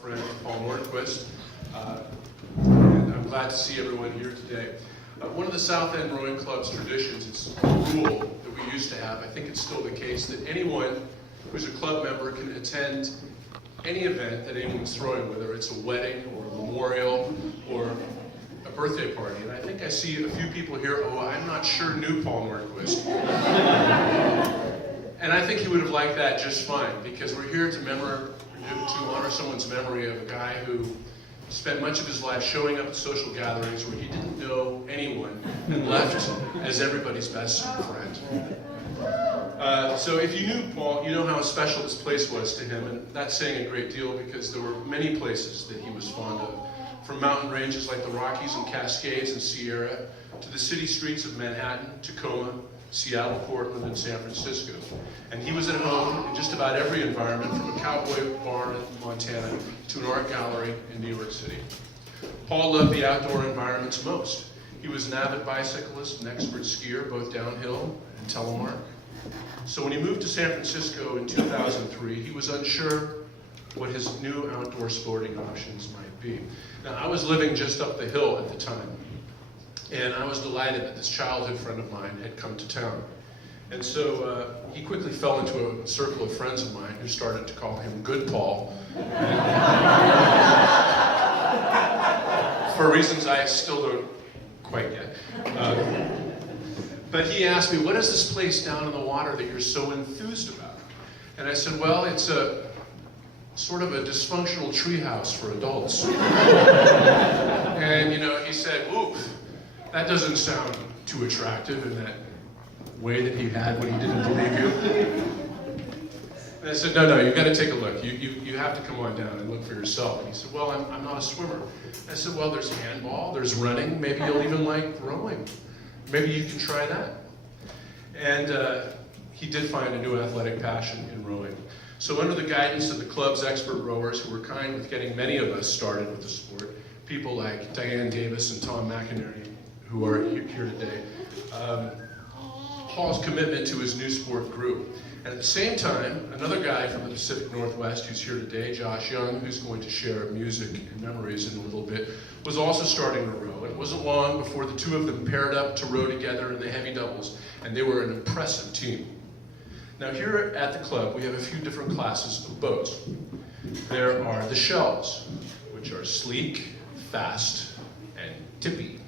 friend Paul Nordquist, and I'm glad to see everyone here today. One of the South End Rowing Club's traditions, it's a rule that we used to have, I think it's still the case, that anyone who's a club member can attend any event that anyone's throwing, whether it's a wedding or a memorial or a birthday party. And I think I see a few people here, I'm not sure knew Paul Nordquist. And I think he would have liked that just fine, because we're here to honor someone's memory of a guy who spent much of his life showing up at social gatherings where he didn't know anyone and left as everybody's best friend. So if you knew Paul, you know how special this place was to him, and that's saying a great deal because there were many places that he was fond of. From mountain ranges like the Rockies and Cascades and Sierra, to the city streets of Manhattan, Tacoma, Seattle, Portland, and San Francisco. And he was at home in just about every environment, from a cowboy barn in Montana to an art gallery in New York City. Paul loved the outdoor environments most. He was an avid bicyclist and expert skier, both downhill and telemark. So when he moved to San Francisco in 2003, he was unsure what his new outdoor sporting options might be. Now, I was living just up the hill at the time, and I was delighted that this childhood friend of mine had come to town. And so he quickly fell into a circle of friends of mine who started to call him Good Paul. For reasons I still don't quite get. But he asked me, what is this place down in the water that you're so enthused about? And I said, well, it's a sort of a dysfunctional treehouse for adults. And he said, oof, that doesn't sound too attractive in that way that he had when he didn't believe you. And I said, no, you've got to take a look. You have to come on down and look for yourself. And he said, well, I'm not a swimmer. I said, well, there's handball, there's running, maybe you'll even like rowing. Maybe you can try that. And he did find a new athletic passion in rowing. So under the guidance of the club's expert rowers, who were kind with getting many of us started with the sport, people like Diane Davis and Tom McInerney, who are here today, Paul's commitment to his new sport grew. And at the same time, another guy from the Pacific Northwest who's here today, Josh Young, who's going to share music and memories in a little bit, was also starting to row. And it wasn't long before the two of them paired up to row together in the heavy doubles, and they were an impressive team. Now here at the club, we have a few different classes of boats. There are the shells, which are sleek, fast, and tippy.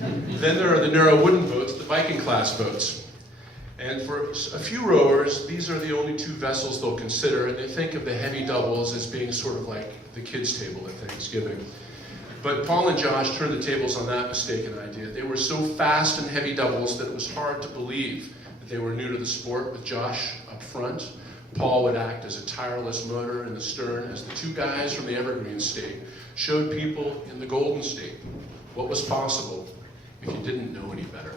Then there are the narrow wooden boats, the Viking class boats. And for a few rowers, these are the only two vessels they'll consider, and they think of the heavy doubles as being sort of like the kids' table at Thanksgiving. But Paul and Josh turned the tables on that mistaken idea. They were so fast and heavy doubles that it was hard to believe that they were new to the sport. With Josh up front, Paul would act as a tireless motor in the stern as the two guys from the Evergreen State showed people in the Golden State what was possible if you didn't know any better.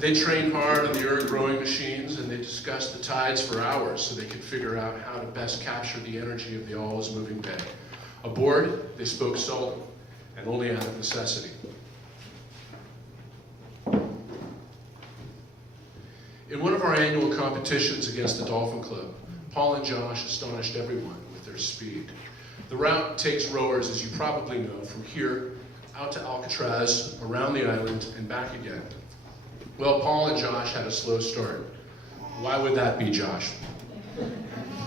They trained hard on the erg rowing machines, and they discussed the tides for hours so they could figure out how to best capture the energy of the always moving bay. Aboard, they spoke seldom, and only out of necessity. In one of our annual competitions against the Dolphin Club, Paul and Josh astonished everyone with their speed. The route takes rowers, as you probably know, from here out to Alcatraz, around the island, and back again. Well, Paul and Josh had a slow start. Why would that be, Josh?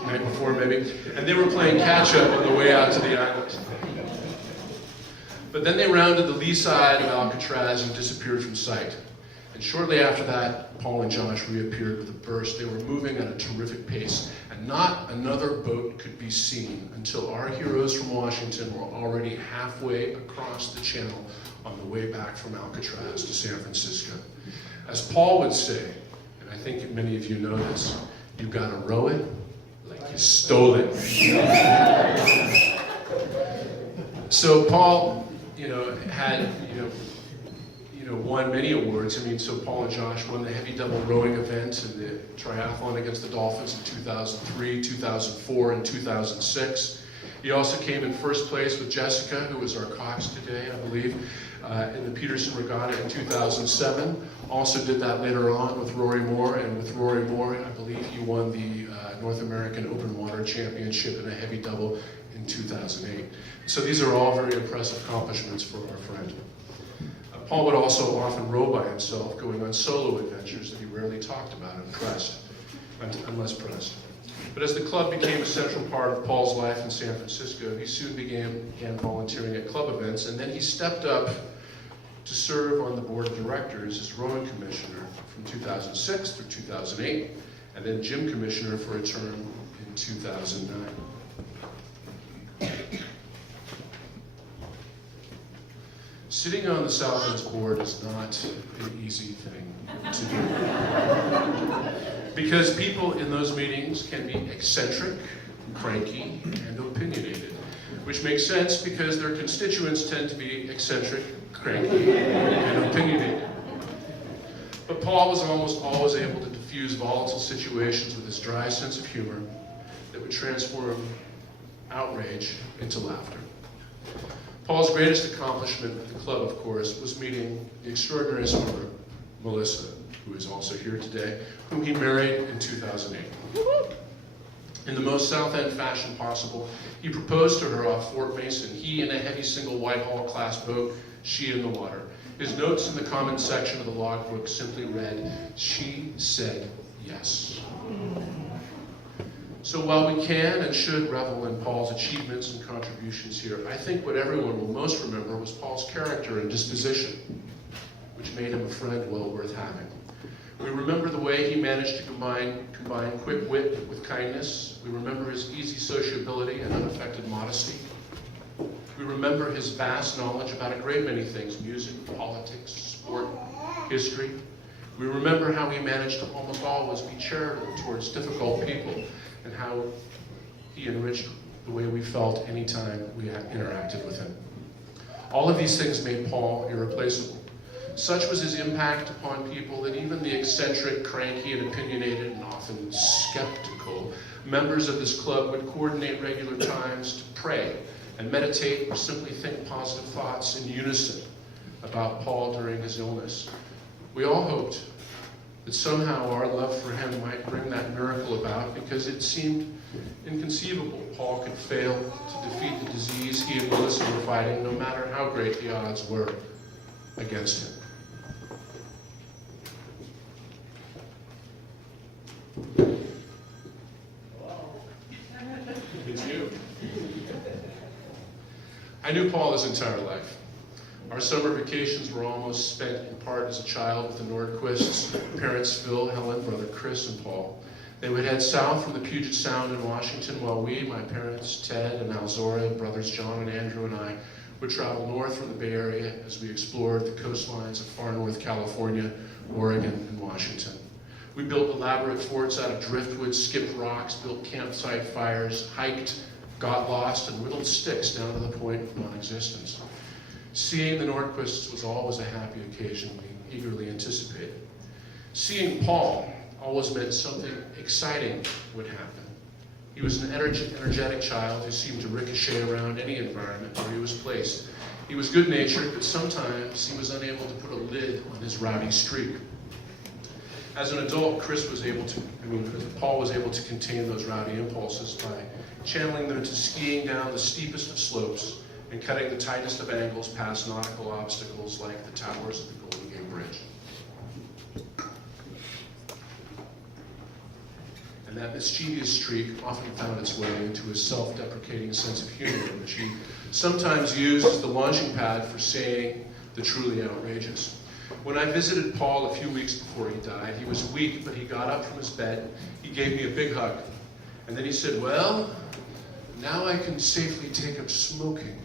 Night before, maybe? And they were playing catch-up on the way out to the island. But then they rounded the lee side of Alcatraz and disappeared from sight. And shortly after that, Paul and Josh reappeared with a burst. They were moving at a terrific pace, and not another boat could be seen until our heroes from Washington were already halfway across the channel on the way back from Alcatraz to San Francisco. As Paul would say, and I think many of you know this, you've got to row it like you stole it. So Paul, had, won many awards. So Paul and Josh won the heavy double rowing event and the triathlon against the Dolphins in 2003, 2004, and 2006. He also came in first place with Jessica, who is our cox today, I believe, in the Peterson Regatta in 2007. Also did that later on with Rory Moore, and with Rory Moore, I believe he won the North American Open Water Championship in a heavy double in 2008. So these are all very impressive accomplishments for our friend. Paul would also often row by himself, going on solo adventures that he rarely talked about unless pressed. But as the club became a central part of Paul's life in San Francisco, he soon began volunteering at club events, and then he stepped up to serve on the board of directors as rowing commissioner from 2006 through 2008, and then gym commissioner for a term in 2009. Sitting on the Southlands board is not an easy thing to do. Because people in those meetings can be eccentric, cranky, and opinionated. Which makes sense because their constituents tend to be eccentric, cranky, and opinionated. But Paul was almost always able to diffuse volatile situations with his dry sense of humor that would transform outrage into laughter. Paul's greatest accomplishment at the club, of course, was meeting the extraordinary swimmer, Melissa, who is also here today, whom he married in 2008. In the most South End fashion possible, he proposed to her off Fort Mason, he in a heavy single Whitehall-class boat, she in the water. His notes in the comments section of the logbook simply read, "She said yes." So while we can and should revel in Paul's achievements and contributions here, I think what everyone will most remember was Paul's character and disposition, which made him a friend well worth having. We remember the way he managed to combine quick wit with kindness. We remember his easy sociability and unaffected modesty. We remember his vast knowledge about a great many things: music, politics, sport, history. We remember how he managed to almost always be charitable towards difficult people, and how he enriched the way we felt anytime we interacted with him. All of these things made Paul irreplaceable. Such was his impact upon people that even the eccentric, cranky, and opinionated, and often skeptical members of this club would coordinate regular times to pray and meditate or simply think positive thoughts in unison about Paul during his illness. We all hoped that somehow our love for him might bring that miracle about, because it seemed inconceivable Paul could fail to defeat the disease he and Melissa were fighting, no matter how great the odds were against him. It's you. I knew Paul his entire life. Our summer vacations were almost spent in part as a child with the Nordquists, parents Phil, Helen, brother Chris, and Paul. They would head south from the Puget Sound in Washington, while we, my parents, Ted and Alzora, brothers John and Andrew, and I, would travel north from the Bay Area as we explored the coastlines of far north California, Oregon, and Washington. We built elaborate forts out of driftwood, skipped rocks, built campsite fires, hiked, got lost, and whittled sticks down to the point of non-existence. Seeing the Nordquists was always a happy occasion we eagerly anticipated. Seeing Paul always meant something exciting would happen. He was an energetic child who seemed to ricochet around any environment where he was placed. He was good-natured, but sometimes he was unable to put a lid on his rowdy streak. As an adult, Paul was able to contain those rowdy impulses by channeling them into skiing down the steepest of slopes and cutting the tightest of angles past nautical obstacles like the towers of the Golden Gate Bridge. And that mischievous streak often found its way into his self-deprecating sense of humor, which he sometimes used as the launching pad for saying the truly outrageous. When I visited Paul a few weeks before he died, he was weak, but he got up from his bed, he gave me a big hug, and then he said, "Well, now I can safely take up smoking."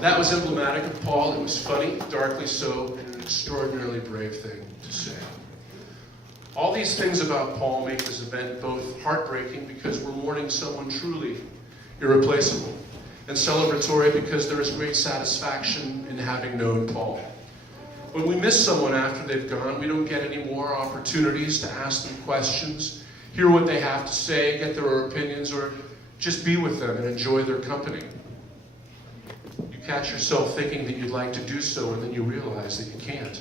That was emblematic of Paul. It was funny, darkly so, and an extraordinarily brave thing to say. All these things about Paul make this event both heartbreaking because we're mourning someone truly irreplaceable, and celebratory because there is great satisfaction in having known Paul. When we miss someone after they've gone, we don't get any more opportunities to ask them questions, hear what they have to say, get their opinions, or just be with them and enjoy their company. You catch yourself thinking that you'd like to do so, and then you realize that you can't.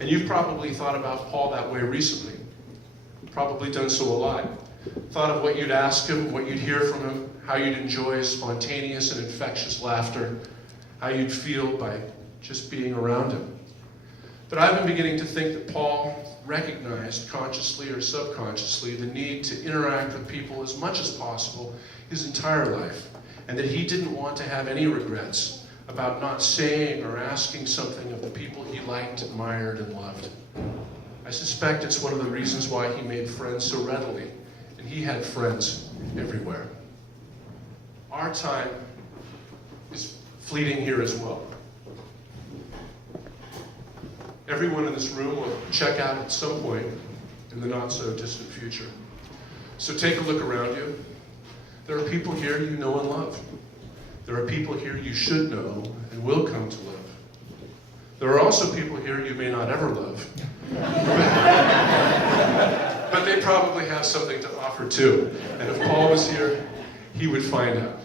And you've probably thought about Paul that way recently. Probably done so a lot. Thought of what you'd ask him, what you'd hear from him, how you'd enjoy his spontaneous and infectious laughter, how you'd feel by just being around him. But I've been beginning to think that Paul recognized, consciously or subconsciously, the need to interact with people as much as possible his entire life, and that he didn't want to have any regrets about not saying or asking something of the people he liked, admired, and loved. I suspect it's one of the reasons why he made friends so readily, and he had friends everywhere. Our time is fleeting here as well. Everyone in this room will check out at some point in the not-so-distant future. So take a look around you. There are people here you know and love. There are people here you should know and will come to love. There are also people here you may not ever love. But they probably have something to offer too. And if Paul was here, he would find out.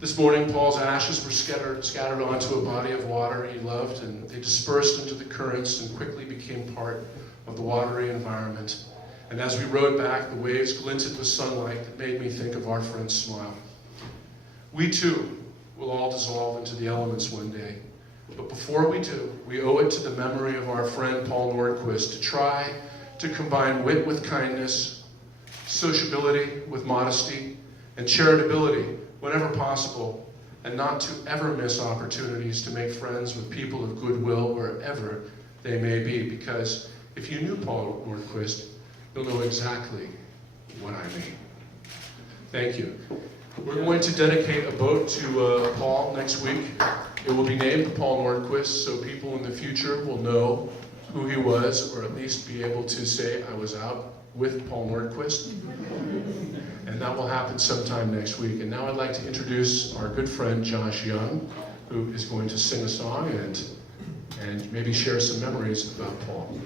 This morning, Paul's ashes were scattered onto a body of water he loved, and they dispersed into the currents and quickly became part of the watery environment. And as we rowed back, the waves glinted with sunlight that made me think of our friend's smile. We too will all dissolve into the elements one day. But before we do, we owe it to the memory of our friend Paul Nordquist to try to combine wit with kindness, sociability with modesty, and charitability whenever possible, and not to ever miss opportunities to make friends with people of goodwill wherever they may be, because if you knew Paul Nordquist, you'll know exactly what I mean. Thank you. We're going to dedicate a boat to Paul next week. It will be named Paul Nordquist, so people in the future will know who he was, or at least be able to say, I was out with Paul Nordquist. And that will happen sometime next week. And now I'd like to introduce our good friend Josh Young, who is going to sing a song and maybe share some memories about Paul.